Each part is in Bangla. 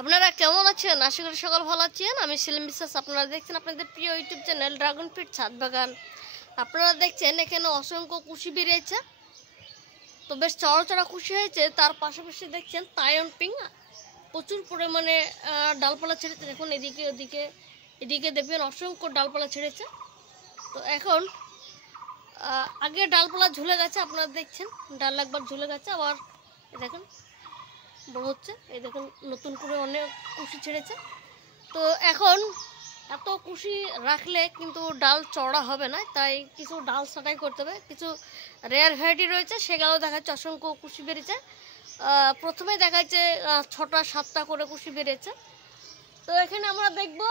আপনারা কেমন আছেন? আশা করি সকল ভালো আছেন। আমি সেলিম বিশ্বাস। আপনারা দেখছেন আপনাদের প্রিয় ইউটিউব চ্যানেল ড্রাগন ফ্রুট ছাদ বাগান। আপনারা দেখছেন এখানে অসংখ্য কুশি বেরিয়েছে, তো বেশ চড়া চড়া কুশি হয়েছে। তার পাশাপাশি দেখছেন তাইওয়ান পিং প্রচুর পরিমাণে ডালপালা ছেড়েছে। দেখুন এদিকে ওদিকে এদিকে দেখবেন অসংখ্য ডালপালা ছেড়েছে। তো এখন আগে ডালপালা ঝুলে গেছে, আপনারা দেখছেন ডাল একবার ঝুলে গেছে, আবার দেখেন বড় হচ্ছে। এই দেখুন নতুন করে অনেক কুশি ছেড়েছে। তো এখন এত কুশি রাখলে কিন্তু ডাল চড়া হবে না, তাই কিছু ডাল ছাঁটাই করতে হবে। কিছু রেয়ার ভ্যারাইটি রয়েছে, সেগুলো দেখাচ্ছে অসংখ্য কুশি বেরিয়েছে। প্রথমে দেখাচ্ছে 6টা 7টা করে কুশি বেরিয়েছে। তো এখানে আমরা দেখবো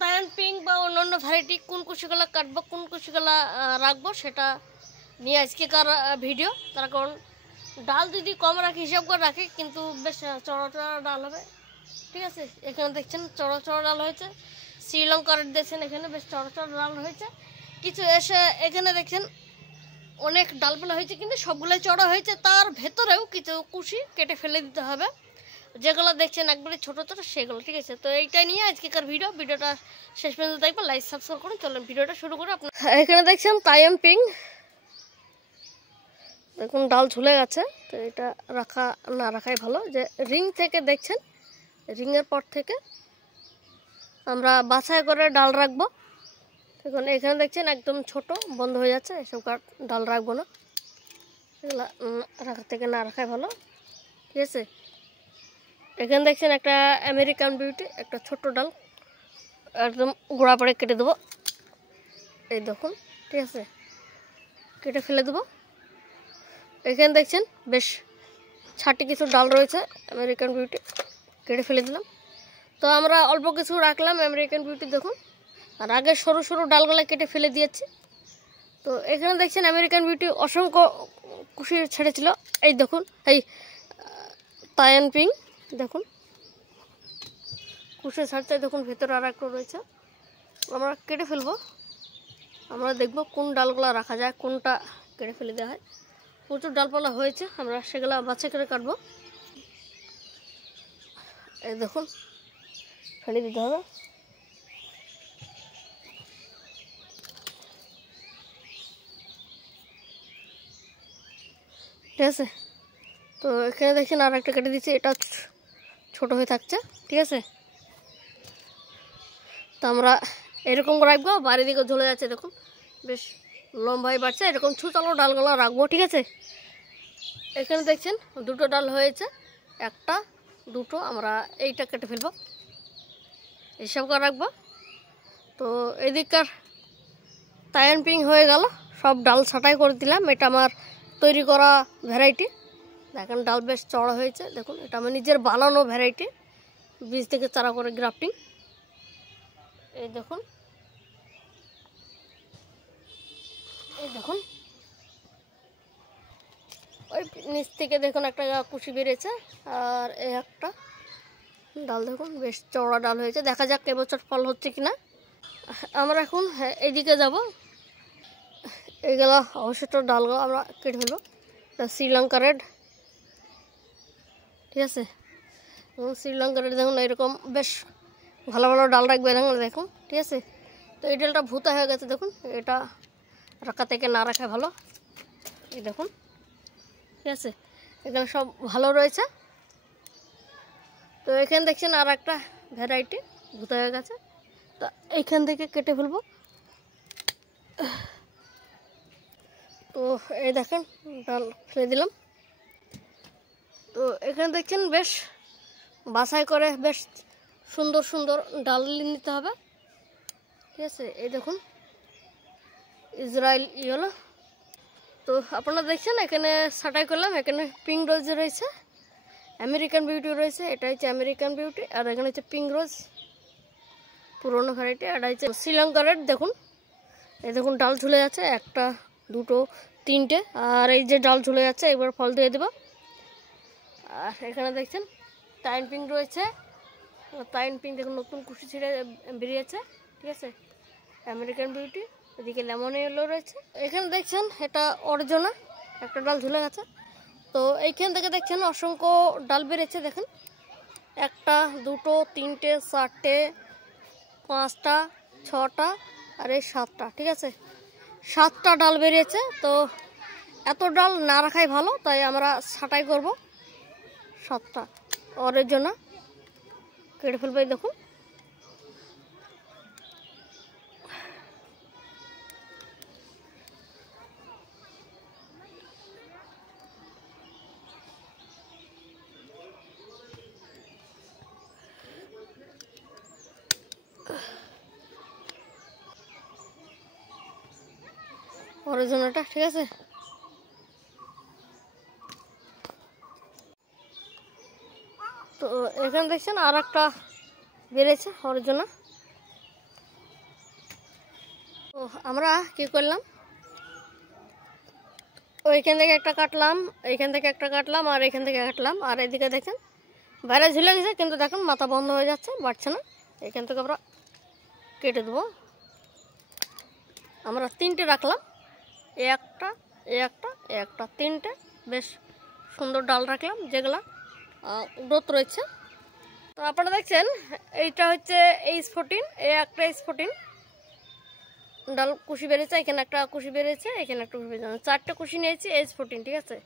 তাইওয়ান পিং বা অন্যান্য ভ্যারাইটি কোন কুশিগুলো কাটবো, কোন কুশিগুলো রাখবো, সেটা নিয়ে আজকেকার ভিডিও। তার কারণ ডাল যদি কম রাখি, হিসাব করে রাখি, কিন্তু বেশ চড়া চড়া ডাল হবে। ঠিক আছে, এখানে দেখছেন চড়া চড়া ডাল হয়েছে। শ্রীলঙ্কার দেখছেন এখানে বেশ চড়া চড়া ডাল হয়েছে। কিছু এসে এখানে দেখছেন অনেক ডালপালা হয়েছে, কিন্তু সবগুলোই চড়া হয়েছে। তার ভেতরেও কিছু কুশি কেটে ফেলে দিতে হবে, যেগুলো দেখছেন একবারে ছোটো ছোটো সেগুলো। ঠিক আছে, তো এইটাই নিয়ে আজকেকার ভিডিওটা শেষ পর্যন্ত দেখবেন। লাইক সাবস্ক্রাইব করুন। চলেন ভিডিওটা শুরু করে। আপনার এখানে দেখছেন তাইওয়ান পিং, দেখুন ডাল ঝুলে গেছে। তো এটা রাখা না রাখাই ভালো। যে রিং থেকে দেখছেন, রিংয়ের পর থেকে আমরা বাছাই করে ডাল রাখবো। দেখুন এখানে দেখছেন একদম ছোট বন্ধ হয়ে যাচ্ছে, এসব ডাল রাখবো না, এগুলো রাখার থেকে না রাখাই ভালো। ঠিক আছে, এখানে দেখছেন একটা আমেরিকান বিউটি, একটা ছোট ডাল একদম গোড়া পড়ে কেটে দেবো। এই দেখুন, ঠিক আছে, কেটে ফেলে দেবো। এখানে দেখছেন বেশ ছাটি কিছু ডাল রয়েছে আমেরিকান বিউটি, কেটে ফেলে দিলাম। তো আমরা অল্প কিছু রাখলাম আমেরিকান বিউটি, দেখুন। আর আগে সরু সরু ডালগুলো কেটে ফেলে দিয়েছি। তো এখানে দেখছেন আমেরিকান বিউটি অসংখ্য কুশি ছেড়েছিল। এই দেখুন এই তাইওয়ান পিং, দেখুন কুশি ছাড়তে, দেখুন ভেতরে আর একটা রয়েছে। আমরা কেটে ফেলবো, আমরা দেখব কোন ডালগুলো রাখা যায়, কোনটা কেটে ফেলে দেওয়া হয়। প্রচুর ডালপালা হয়েছে, আমরা সেগুলো বাছাই করে কাটবো। এই দেখুন ফেলে দিতে হবে। ঠিক আছে, তো এখানে দেখছেন আর একটা কেটে দিচ্ছি, এটা ছোট হয়ে থাকছে। ঠিক আছে, তো আমরা এরকম রাখবো। বাড়ির দিকে ঝুলে যাচ্ছে, দেখুন বেশ লম্বাই বাড়ছে। এরকম ছুচালো ডালগুলো রাখবো। ঠিক আছে, এখানে দেখছেন দুটো ডাল হয়েছে, একটা দুটো, আমরা এইটা কেটে ফেলবো, এইসব করে রাখবো। তো এদিককার তাইওয়ান পিং হয়ে গেল, সব ডাল ছাঁটাই করে দিলাম। এটা আমার তৈরি করা ভ্যারাইটি। দেখেন ডাল বেশ চড়া হয়েছে, দেখুন এটা আমার নিজের বানানো ভ্যারাইটি, বীজ থেকে চারা করে গ্রাফটিং। এই দেখুন, এই দেখুন ওই নিচ থেকে দেখুন একটা কুশি বেরিয়েছে, আর এই একটা ডাল দেখুন বেশ চওড়া ডাল হয়েছে। দেখা যাক এবছর ফল হচ্ছে কিনা। আমরা এখন এইদিকে যাব। এইগুলো অবশ্যই ডালগুলো আমরা কেটে ফেলবো। শ্রীলঙ্কা রেড, ঠিক আছে, এবং শ্রীলঙ্কা রেড দেখুন এরকম বেশ ভালো ভালো ডাল রাখবে দেখুন। ঠিক আছে, তো এই ডালটা ভুতা হয়ে গেছে, দেখুন এটা রাখা থেকে না রাখা ভালো। এই দেখুন, ঠিক আছে, এখানে সব ভালো রয়েছে। তো এখানে দেখছেন আর একটা ভ্যারাইটি ভুতা হয়ে গেছে, তো এইখান থেকে কেটে ফেলবো। তো এই দেখেন ডাল ফেলে দিলাম। তো এখানে দেখছেন বেশ বাছাই করে বেশ সুন্দর সুন্দর ডাল নিতে হবে। ঠিক আছে, এই দেখুন ইসরায়েল ইয়েলো। তো আপনারা দেখছেন এখানে ছাঁটাই করলাম। এখানে পিঙ্ক রোজ রয়েছে, আমেরিকান বিউটি রয়েছে, এটা হচ্ছে আমেরিকান বিউটি, আর এখানে হচ্ছে পিঙ্ক রোজ পুরোনো ভ্যারাইটি, এটা হচ্ছে শ্রীলঙ্কা রেড। দেখুন এই দেখুন ডাল ঝুলে যাচ্ছে, একটা দুটো তিনটে, আর এই যে ডাল ঝুলে যাচ্ছে এবার ফল দিয়ে দেবো। আর এখানে দেখছেন তাইওয়ান পিং রয়েছে, তাইওয়ান পিং দেখুন নতুন কুশি ছেড়ে বেরিয়েছে। ঠিক আছে, আমেরিকান বিউটি, এদিকে লেমন ইয়েলো রয়েছে। এখানে দেখছেন এটা অর্জনা, একটা ডাল ঝুলে গেছে। তো এইখান থেকে দেখছেন অসংখ্য ডাল বেরিয়েছে, দেখেন একটা, দুটো, তিনটে, চারটে, পাঁচটা, ছটা আর এই সাতটা, ঠিক আছে, সাতটা ডাল বেরিয়েছে। তো এত ডাল না রাখাই ভালো, তাই আমরা ছাঁটাই করব সাতটা। ওর জন্য কেটে ফেলবো। দেখুন অরিজিনালটা, ঠিক আছে। তো এখানে দেখছেন আর একটা বেড়েছে অরিজিনাল। তো আমরা কি করলাম, ওইখান থেকে একটা কাটলাম, এইখান থেকে একটা কাটলাম, আর এইখান থেকে কাটলাম। আর এদিকে দেখেন বাইরে ঝুলে গেছে, কিন্তু দেখুন মাথা বন্ধ হয়ে যাচ্ছে, বাড়ছে না। এখান থেকে আমরা কেটে দেবো। আমরা তিনটে রাখলাম, একটা, একটা, একটা, তিনটে বেশ সুন্দর ডাল রাখলাম, যেগুলা গ্রোথ রয়েছে। তো আপনারা দেখছেন এইটা হচ্ছে H14, এই একটা H14 ডাল কুশি বেরিয়েছে। এখানে একটা কুশি বেরিয়েছে, এখানে একটা কুশি বেরিয়েছে, চারটে কুশি নিয়েছি H14, ঠিক আছে।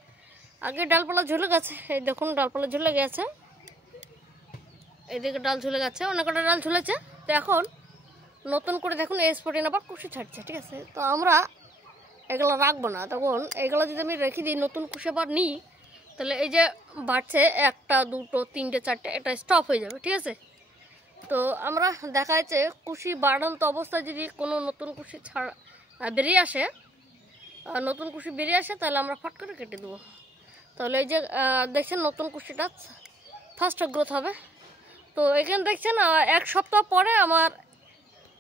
আগে ডালপালা ঝুলে গেছে, এই দেখুন ডালপালা ঝুলে গেছে, এইদিকে ডাল ঝুলে গেছে, অনেকটা ডাল ঝুলেছে। তো এখন নতুন করে দেখুন H14 আবার কুশি ছাড়ছে, ঠিক আছে। তো আমরা এগুলো রাখবো না, তখন এগুলো যদি আমি রেখে দিই, নতুন কুশি আবার নিই, তাহলে এই যে বাড়ছে একটা, দুটো, তিনটে, চারটে, এটা স্টপ হয়ে যাবে, ঠিক আছে। তো আমরা দেখা যাচ্ছে কুশি বাড়ন্ত অবস্থায় যদি কোনো নতুন কুশি ছাড়া বেরিয়ে আসে, নতুন কুশি বেরিয়ে আসে, তাহলে আমরা ফট করে কেটে দেবো। তাহলে এই যে দেখছেন নতুন কুশিটা ফার্স্ট গ্রোথ হবে। তো এখানে দেখছেন এক সপ্তাহ পরে আমার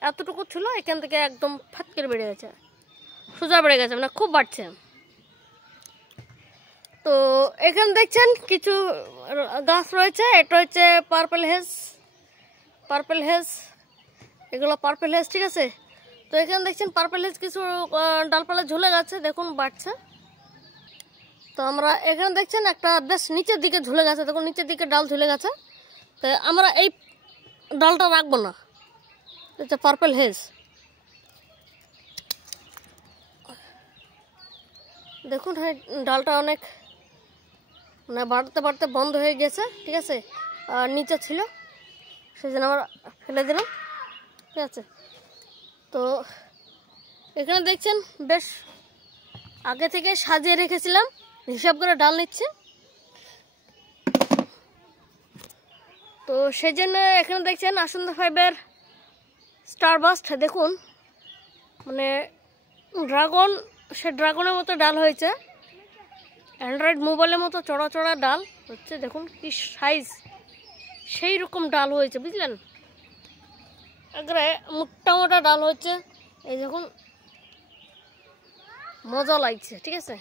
এতটুকু ছিল, এখান থেকে একদম ফাট করে বেড়ে গেছে, সোজা বেড়ে গেছে, মানে খুব বাড়ছে। তো এখানে দেখছেন কিছু গাছ রয়েছে, এটা হচ্ছে পার্পল হেজ, পার্পল হেজ, এগুলো পার্পল হেজ, ঠিক আছে। তো এখানে দেখছেন পার্পল হেজ কিছু ডালপালা ঝুলে গেছে, দেখুন বাড়ছে। তো আমরা এখানে দেখছেন একটা বেশ নিচের দিকে ঝুলে গেছে, দেখুন নিচের দিকে ডাল ঝুলে গেছে। তো আমরা এই ডালটা রাখবো না, এটা পার্পল হেজ। দেখুন ডালটা অনেক মানে বাড়তে বাড়তে বন্ধ হয়ে গেছে, ঠিক আছে। আর নিচে ছিল, সেই জন্য আমরা ফেলে দিলাম, ঠিক আছে। তো এখানে দেখছেন বেশ আগে থেকে সাজিয়ে রেখেছিলাম, হিসাব করে ডাল নিচ্ছে। তো সেই জন্য এখানে দেখছেন আসন্তা 5-এর স্টারবাস্ট, দেখুন মানে ড্রাগন, সে ড্রাগনের মতো ডাল হয়েছে, অ্যান্ড্রয়েড মোবাইলের মতো চড়া চড়া ডাল হচ্ছে, দেখুন কি সাইজ, সেই রকম ডাল হয়েছে, বুঝলেন। একবারে মোটা মোটা ডাল হচ্ছে, এই দেখুন মজা লাগছে, ঠিক আছে।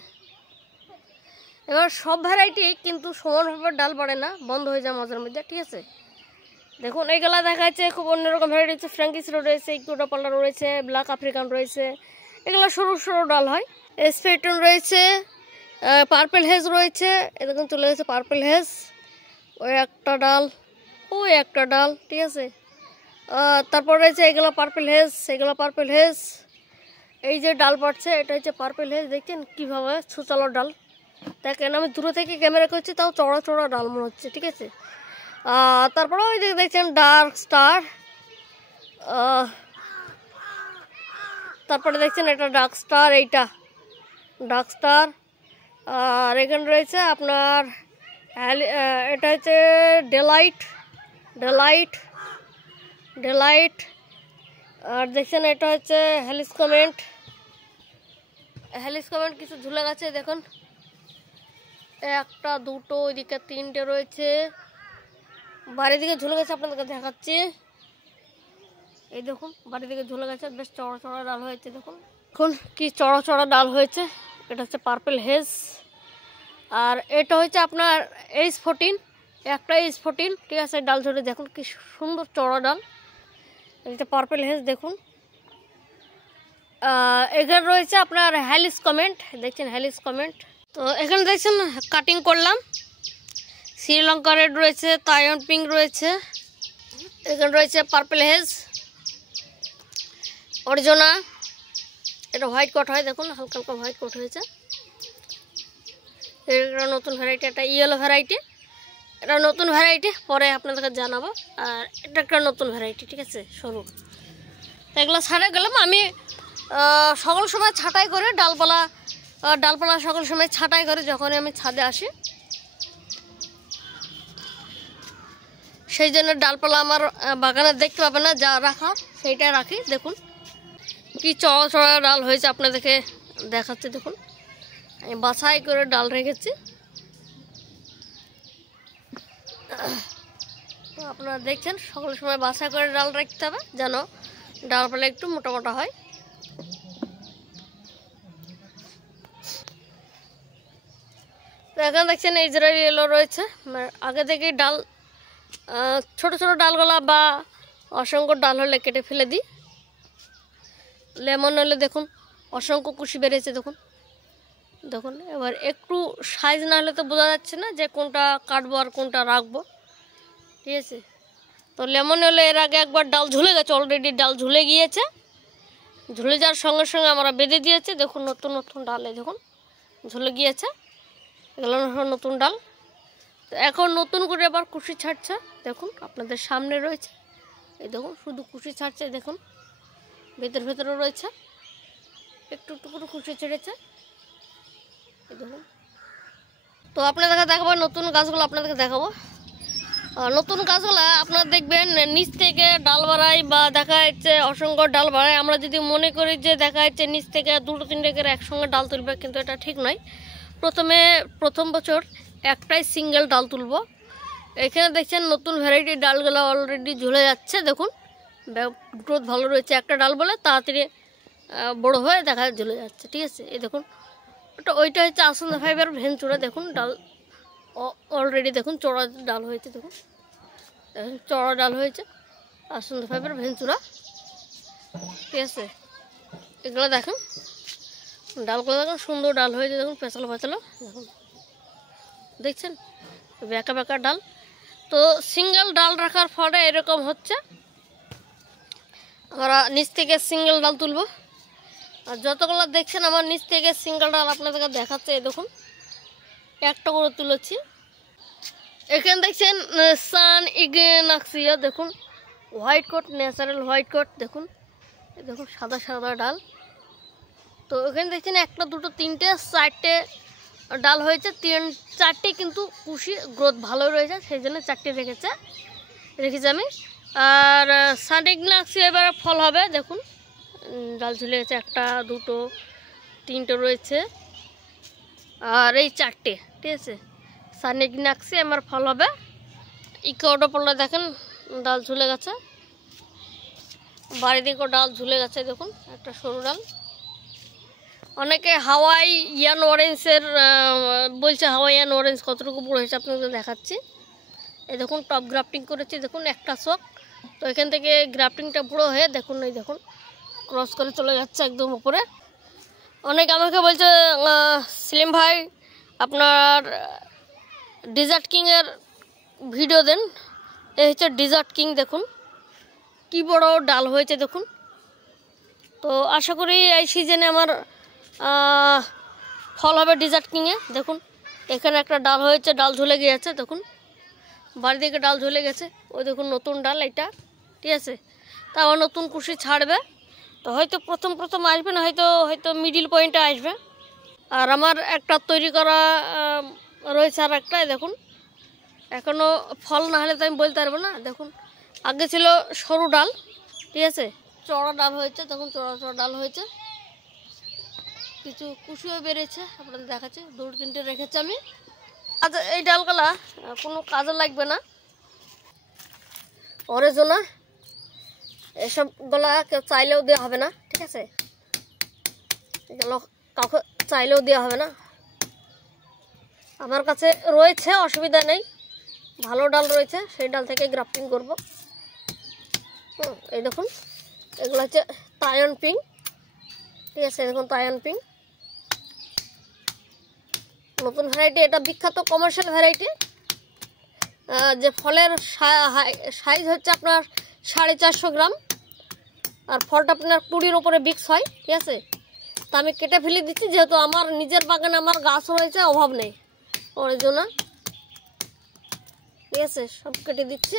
এবার সব ভ্যারাইটি কিন্তু সমানভাবে ডাল বাড়ে না, বন্ধ হয়ে যায় মাঝের মধ্যে, ঠিক আছে। দেখুন এইগুলা দেখা যাচ্ছে খুব অন্যরকম ভ্যারাইটি হচ্ছে, ফ্র্যাঙ্কিস রয়েছে, ইকুয়েডর পার্লার রয়েছে, ব্ল্যাক আফ্রিকান রয়েছে, এগুলো সরু সরু ডাল হয়। H14 রয়েছে, পার্পল হেজ রয়েছে, এরকম চলে গেছে পার্পল হেজ, ওই একটা ডাল, ওই একটা ডাল, ঠিক আছে। তারপর রয়েছে এগুলো পার্পল হেজ, এগুলো পার্পল হেজ, এই যে ডাল পাড়ছে এটা হচ্ছে পার্পল হেজ, দেখছেন কীভাবে সুচালো ডাল, দেখেন আমি দূরে থেকে ক্যামেরা করছি, তাও চড়া চড়া ডাল মনে হচ্ছে, ঠিক আছে। তারপরে ওই যে দেখছেন ডার্ক স্টার, তারপরে দেখছেন এটা ডার্ক স্টার, এইটা ডার্ক স্টার। আর এখানে রয়েছে আপনার এটা হচ্ছে ডেলাইট, ডেলাইট, ডেলাইট। আর দেখছেন এটা হচ্ছে হেলিস কমেন্ট, হেলিস কমেন্ট কিছু ঝুলে গেছে, দেখুন একটা, দুটো, ওইদিকে তিনটে রয়েছে, বাড়ির দিকে ঝুলে গেছে, আপনাদেরকে দেখাচ্ছি, এই দেখুন বাড়ির দিকে ঝুলে গেছে, বেশ চড়া চড়া ডাল হয়েছে, দেখুন এখন কি চড়া চড়া ডাল হয়েছে। এটা হচ্ছে পার্পল হেজ, আর এটা হচ্ছে আপনার H14, একটা H14, ঠিক আছে। ডাল ঝরে দেখুন কি সুন্দর চড়া ডাল, এটা পার্পল হেজ, দেখুন। এখানে রয়েছে আপনার হেলিস কমেন্ট, দেখছেন হেলিস কমেন্ট। তো এখানে দেখছেন কাটিং করলাম, শ্রীলঙ্কা রেড রয়েছে, তাইওয়ান পিঙ্ক রয়েছে, এখানে রয়েছে পার্পল হেজ, অর্জনা, এটা হোয়াইট কোট হয়, দেখুন হালকা হালকা হোয়াইট কোট হয়েছে। এটা নতুন ভ্যারাইটি, এটা ইয়েলো ভ্যারাইটি, এটা নতুন ভ্যারাইটি, পরে আপনাদেরকে জানাবো। আর এটা একটা নতুন ভ্যারাইটি, ঠিক আছে, সরু। তো এগুলো ছাড়ে গেলাম আমি সকল সময় ছাঁটাই করে ডালপালা সকল সময় ছাঁটাই করে যখন আমি ছাদে আসি, সেই জন্য ডালপালা আমার বাগানে দেখতে পাবে না, যা রাখা সেইটাই রাখি। দেখুন কি চড়া চড়া ডাল হয়েছে, আপনাদেরকে দেখাচ্ছি। দেখুন আমি বাছাই করে ডাল রেখেছি। তো আপনারা দেখছেন সকল সময় বাছাই করে ডাল রাখতে হবে, যেন ডালপালা একটু মোটা মোটা হয়। তো এখানে দেখছেন ইসরায়েলি ইয়েলো রয়েছে, আগে থেকে ডাল ছোট ছোট ডালগুলা বা অসংখ্য ডাল হলে কেটে ফেলে দিই। লেমন হলে দেখুন অসংখ্য কুশি বেরিয়েছে, দেখুন দেখুন। এবার একটু সাইজ না হলে তো বোঝা যাচ্ছে না যে কোনটা কাটবো আর কোনটা রাখবো, ঠিক আছে। তো লেমন হলে এর আগে একবার ডাল ঝুলে গেছে, অলরেডি ডাল ঝুলে গিয়েছে, ঝুলে যাওয়ার সঙ্গে সঙ্গে আমরা বেঁধে দিয়েছি। দেখুন নতুন নতুন ডালে দেখুন ঝুলে গিয়েছে, এগুলো নতুন ডাল। তো এখন নতুন করে আবার কুশি ছাড়ছে, দেখুন আপনাদের সামনে রয়েছে, এই দেখুন শুধু কুশি ছাড়ছে, দেখুন ভেতরেও রয়েছে, একটু একটু করে কুশি ছেড়েছে, এই দেখুন। তো আপনাদেরকে দেখাবো নতুন গাছগুলো, আপনাদেরকে দেখাবো নতুন গাছগুলো। আপনারা দেখবেন নিচ থেকে ডাল বাড়ায় বা দেখা যাচ্ছে অসংখ্য ডাল বাড়ায়। আমরা যদি মনে করি যে দেখা যাচ্ছে নিচ থেকে দুটো তিনটে করে একসঙ্গে ডাল তুলবে, কিন্তু এটা ঠিক নয়। প্রথম বছর একটাই সিঙ্গেল ডাল তুলব। এখানে দেখছেন নতুন ভ্যারাইটির ডালগুলো অলরেডি ঝুলে যাচ্ছে, দেখুন গ্রোথ ভালো রয়েছে। একটা ডাল বলে তাড়াতাড়ি বড় হয়ে দেখা ঝুলে যাচ্ছে, ঠিক আছে। এই দেখুন ওইটা হচ্ছে আসন্দ ফাইবার ভেঞ্চুরা, দেখুন ডাল অলরেডি দেখুন চড়া ডাল হয়েছে, দেখুন দেখুন চড়া ডাল হয়েছে আসন্দ ফাইবার ভেঞ্চুরা, ঠিক আছে। এগুলো দেখুন ডালগুলো দেখুন সুন্দর ডাল হয়েছে, দেখুন পেঁচালো পেঁচালো, দেখুন দেখছেন বেঁকা বেঁকা ডাল। তো সিঙ্গেল ডাল রাখার ফলে এরকম হচ্ছে, আমরা নিচ থেকে সিঙ্গেল ডাল তুলব। আর যতগুলো দেখছেন আমার নিচ থেকে সিঙ্গেল ডাল আপনাদেরকে দেখাচ্ছে, এই দেখুন একটা করে তুলেছি। এখানে দেখছেন সান ইগনাক্সিয়া, দেখুন white coat, natural white coat, দেখুন এই দেখুন সাদা সাদা ডাল। তো এখানে দেখছেন একটা দুটো তিনটে চারটে ডাল হয়েছে, চারটে কিন্তু কুশি গ্রোথ ভালো রয়েছে, সেই জন্য চারটে রেখেছি আমি। আর সান ইগনাক্সিয়া এবার ফল হবে, দেখুন ডাল ঝুলে গেছে, একটা দুটো তিনটে রয়েছে আর এই চারটে, ঠিক আছে। সান ইগনাক্সিয়া আমার ফল হবে। ইকোডোপলা দেখেন ডাল ঝুলে গেছে, বাড়ি দিকেও ডাল ঝুলে গেছে, দেখুন একটা সরু ডাল। অনেকে হাওয়াই ইয়ান অরেঞ্জের বলছে, হাওয়াইয়ান অরেঞ্জ কতটুকু বড় হয়েছে আপনাদের দেখাচ্ছি। এই দেখুন টপ গ্রাফটিং করেছি, দেখুন একটা শখ। তো এখান থেকে গ্রাফটিংটা বড়ো হয়ে দেখুন এই দেখুন ক্রস করে চলে যাচ্ছে একদম উপরে। অনেকে আমাকে বলছে সেলিম ভাই আপনার ডেজার্ট কিংয়ের ভিডিও দেন। এই হচ্ছে ডেজার্ট কিং, দেখুন কি বড় ডাল হয়েছে, দেখুন। তো আশা করি এই সিজনে আমার ফল হবে ডেজার্ট কিংয়ে। দেখুন এখানে একটা ডাল হয়েছে, ডাল ঝুলে গিয়েছে, দেখুন বাড়ি দিকে ডাল ঝুলে গেছে, ওই দেখুন নতুন ডাল এটা, ঠিক আছে। তা আবার নতুন কুশি ছাড়বে, তো হয়তো প্রথম আসবে না, হয়তো মিডিল পয়েন্টে আসবে। আর আমার একটা তৈরি করা রয়েছে আর একটা, দেখুন এখনও ফল না হলে তো আমি বলতে পারবো না। দেখুন আগে ছিল সরু ডাল, ঠিক আছে, চড়া ডাল হয়েছে, দেখুন চড়া চড়া ডাল হয়েছে, কিছু কুশিও বেড়েছে, আপনাদের দেখাচ্ছে। দুটো তিনটে রেখেছি আমি। আচ্ছা এই ডালগুলা কোনো কাজে লাগবে না, অরেজনা এসবগুলা কেউ চাইলেও দেওয়া হবে না, ঠিক আছে। এগুলো কাউকে চাইলেও দেওয়া হবে না, আমার কাছে রয়েছে, অসুবিধা নেই। ভালো ডাল রয়েছে, সেই ডাল থেকে গ্রাফটিং করব। এই দেখুন এগুলো হচ্ছে তাইওয়ান পিঙ্ক, ঠিক আছে। দেখুন তাইওয়ান পিঙ্ক নতুন ভ্যারাইটি, এটা বিখ্যাত কমার্শিয়াল ভ্যারাইটি, যে ফলের সাইজ হচ্ছে আপনার 450 গ্রাম, আর ফলটা আপনার 20-র উপরে বিক্স হয়, ঠিক আছে। তা আমি কেটে ফেলে দিচ্ছি, যেহেতু আমার নিজের বাগানে আমার গাছ রয়েছে, অভাব নেই, ওর জন্য ঠিক আছে সব কেটে দিচ্ছি।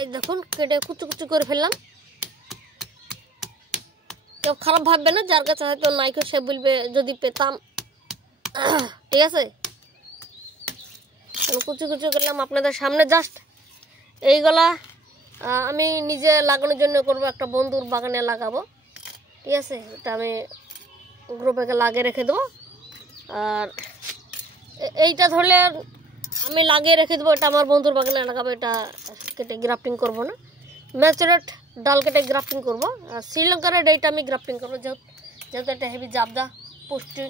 এই দেখুন কেটে কুচু কুচু করে ফেললাম। কেউ খারাপ ভাববে না, যার কাছে হয়তো নাইকো সে বলবে যদি পেতাম, ঠিক আছে। কুচু কুচু করলাম আপনাদের সামনে। জাস্ট এইগুলা আমি নিজে লাগানোর জন্য করব, একটা বন্ধুর বাগানে লাগাবো, ঠিক আছে। এটা আমি গ্রুপে লাগিয়ে রেখে দেবো। আর এইটা ধরলে আমি লাগিয়ে রেখে দেবো, এটা আমার বন্ধুর বাগানে লাগাবো। এটা কেটে গ্রাফটিং করব না, ম্যাচুরেট ডাল কেটে গ্রাফটিং করব। আর শ্রীলঙ্কার এইটা আমি গ্রাফটিং করবো, যেহেতু এটা হেভি জাবদা, পুষ্টি,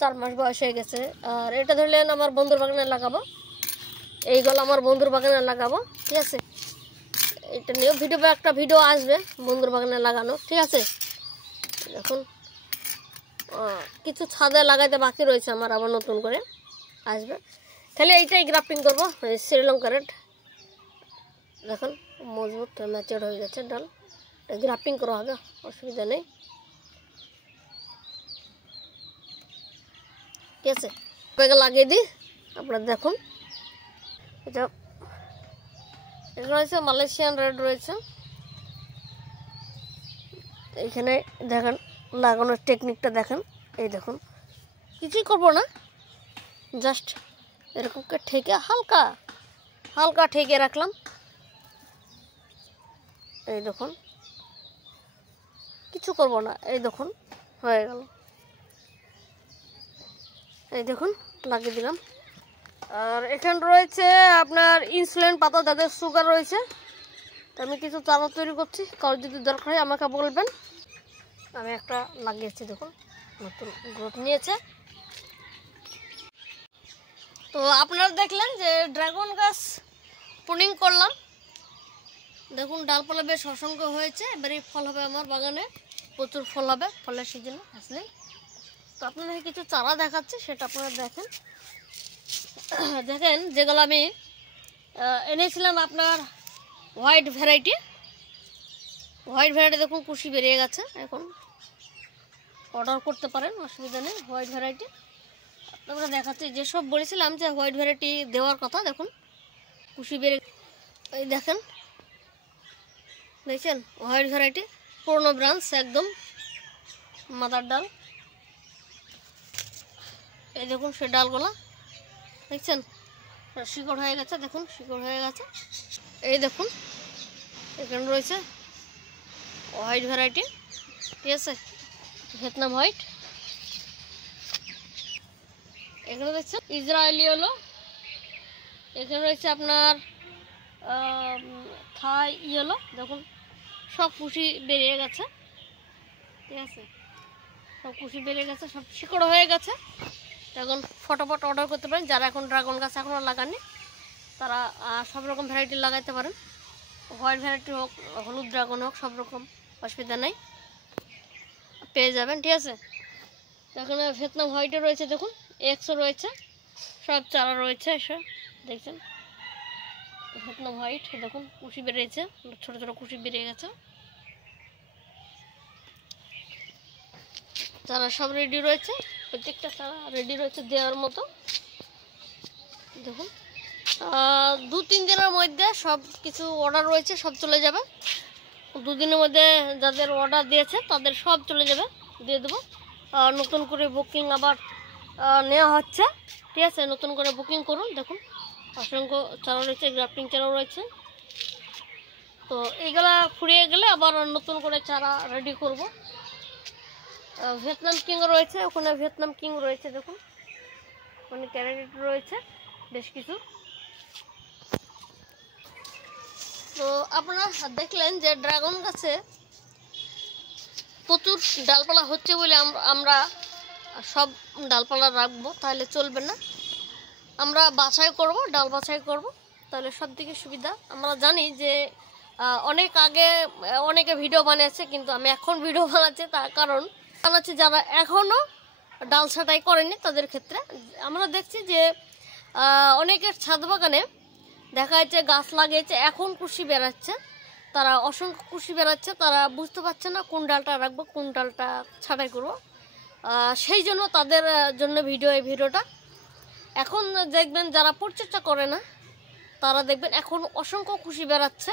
4 মাস বয়স হয়ে গেছে। আর এটা ধরলেন আমার বন্ধুর বাগানে লাগাবো, এইগুলো আমার বন্ধুর বাগানে লাগাবো, ঠিক আছে। এটা নিয়েও একটা ভিডিও আসবে বন্ধুর বাগানে লাগানো, ঠিক আছে। এখন কিছু ছাদে লাগাইতে বাকি রয়েছে আমার, আবার নতুন করে আসবে। তাহলে এইটাই গ্রাফটিং করবো, শ্রীলঙ্কার দেখুন মজবুত ম্যাচিওর হয়ে গেছে ডাল, গ্রাফটিং করা হবে, অসুবিধা নেই, ঠিক আছে। লাগিয়ে দিই, আপনারা দেখুন। এটা রয়েছে মালয়েশিয়ান রেড রয়েছে, এইখানে দেখেন লাগানোর টেকনিকটা দেখেন। এই দেখুন কিছুই করবো না, জাস্ট এরকম ঠেকে হালকা হালকা ঠেকে রাখলাম। এই দেখুন কিছু করব না, এই দেখুন হয়ে গেল। এই দেখুন লাগিয়ে দিলাম। আর এখানে রয়েছে আপনার ইনসুলিন পাতা, যাদের সুগার রয়েছে। তো আমি কিছু চারা তৈরি করছি, কারো যদি দরকার হয় আমাকে বলবেন। আমি একটা লাগিয়েছি, দেখুন নতুন গ্রোথ নিয়েছে। তো আপনারা দেখলেন যে ড্রাগন গাছ প্রুনিং করলাম, দেখুন ডালপালা বেশ অসংখ্য হয়েছে। এবারে ফল হবে আমার বাগানে, প্রচুর ফল হবে, ফলের সিজনে আসলে। তো আপনাদের কিছু চারা দেখাচ্ছে, সেটা আপনারা দেখেন। দেখেন যেগুলো আমি এনেছিলাম আপনার হোয়াইট ভ্যারাইটি, দেখুন কুশি বেরিয়ে গেছে, এখন অর্ডার করতে পারেন, অসুবিধা নেই। হোয়াইট ভ্যারাইটি আপনারা দেখাচ্ছি, যেসব বলেছিলাম যে হোয়াইট ভ্যারাইটি দেওয়ার কথা, দেখুন কুশি বেড়ে, এই দেখেন দেখছেন হোয়াইট ভ্যারাইটি, পুরোনো ব্রাঞ্চ, একদম মাদার ডাল। এই দেখুন সে ডালগুলা দেখছেন শিকড় হয়ে গেছে, দেখুন শিকড় হয়ে গেছে। এই দেখুন এখানে রয়েছে হোয়াইট ভ্যারাইটি, ঠিক আছে, ভিয়েতনাম হোয়াইট। এখানে দেখছেন ইসরায়েলি হলো, এখানে রয়েছে আপনার থাই ইয়েলো, দেখুন সব কুশি বেরিয়ে গেছে, ঠিক আছে, সব কুশি বেরিয়ে গেছে, সব শিকড় হয়ে গেছে। এখন ফটোফট অর্ডার করতে পারেন, যারা এখন ড্রাগন গাছ এখনও লাগাননি তারা সব রকম ভ্যারাইটি লাগাইতে পারেন, হোয়াইট ভ্যারাইটি হোক, হলুদ ড্রাগন হোক, সব রকম অসুবিধা নেই, পেয়ে যাবেন, ঠিক আছে। এখানে ভিয়েতনাম হোয়াইটও রয়েছে, দেখুন এক্সও রয়েছে, সব চারা রয়েছে, এসব দেখছেন ভিয়েতনাম হোয়াইট, দেখুন কুশি বেরিয়েছে, ছোটো ছোটো কুশি বেরিয়ে গেছে, চারা সব রেডি রয়েছে, প্রত্যেকটা চারা রেডি রয়েছে দেওয়ার মতো। দেখুন 2-3 দিনের মধ্যে সব কিছু অর্ডার রয়েছে, সব চলে যাবে। 2 দিনের মধ্যে যাদের অর্ডার দিয়েছে তাদের সব চলে যাবে, দিয়ে দেবো। নতুন করে বুকিং আবার নেওয়া হচ্ছে, ঠিক আছে, নতুন করে বুকিং করুন। দেখুন অসংখ্য চারা রয়েছে, গ্রাফটিং চারাও রয়েছে। তো এইগুলা ফুরিয়ে গেলে আবার নতুন করে চারা রেডি করব। ভিয়েতনাম কিং রয়েছে, ওখানে ভিয়েতনাম কিং রয়েছে, দেখুন ওখানে ক্যারেট রয়েছে বেশ কিছু। তো আপনারা দেখলেন যে ড্রাগন গাছে প্রচুর ডালপালা হচ্ছে বলে আমরা সব ডালপালা রাখবো, তাহলে চলবে না। আমরা বাছাই করব, ডাল বাছাই করব, তাহলে সব দিকে সুবিধা। আমরা জানি যে অনেক আগে অনেকে ভিডিও বানিয়েছে, কিন্তু আমি এখন ভিডিও বানাচ্ছি, তার কারণ বানাচ্ছি যারা এখনও ডাল ছাঁটাই করেনি তাদের ক্ষেত্রে। আমরা দেখছি যে অনেকের ছাদ বাগানে দেখা যাচ্ছে গাছ লাগিয়েছে, এখন কুশি বেরাচ্ছে, তারা অসংখ্য কুশি বেরাচ্ছে, তারা বুঝতে পারছে না কোন ডালটা রাখবো কোন ডালটা ছাঁটাই করবো। সেই জন্য তাদের জন্য এই ভিডিওটা। এখন দেখবেন যারা পরিচর্যা করে না তারা দেখবেন এখন অসংখ্য কুশি বেরাচ্ছে।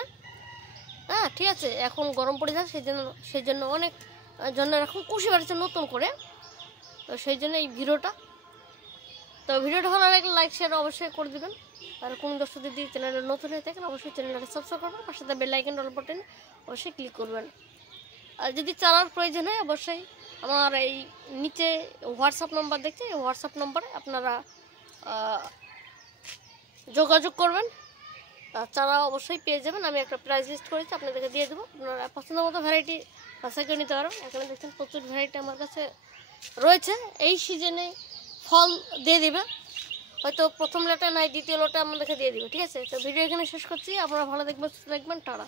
হ্যাঁ ঠিক আছে, এখন গরম পড়ে যায়, সেই জন্য অনেক জনের এখন কুশি বেড়াচ্ছে নতুন করে। তো সেই জন্য এই ভিডিওটা। তো ভিডিওটা ভালো লাগলে লাইক শেয়ার অবশ্যই করে দেবেন। আর কোন দর্শক যদি চ্যানেলে নতুন হয়ে থাকেন অবশ্যই চ্যানেলটাকে সাবস্ক্রাইব করবেন, পাশে বেল আইকন অল বাটন অবশ্যই ক্লিক করবেন। আর যদি চারার প্রয়োজন হয় অবশ্যই আমার এই নিচে হোয়াটসঅ্যাপ নাম্বার দেখছে, এই হোয়াটসঅ্যাপ নাম্বারে আপনারা যোগাযোগ করবেন, চারা অবশ্যই পেয়ে যাবেন। আমি একটা প্রাইস লিস্ট করেছি, আপনাদেরকে দিয়ে দেবো, আপনারা পছন্দ মতো ভ্যারাইটি বাছাই করে নিতে পারবেন। এখানে দেখছেন প্রচুর ভ্যারাইটি আমার কাছে রয়েছে, এই সিজনে ফল দিয়ে দিবে, হয়তো প্রথম লটে নাই দ্বিতীয় লটে আমাদেরকে দিয়ে দিবে। ঠিক আছে, তো ভিডিও এখানে শেষ করছি, আপনারা ভালো দেখবেন, টাটা।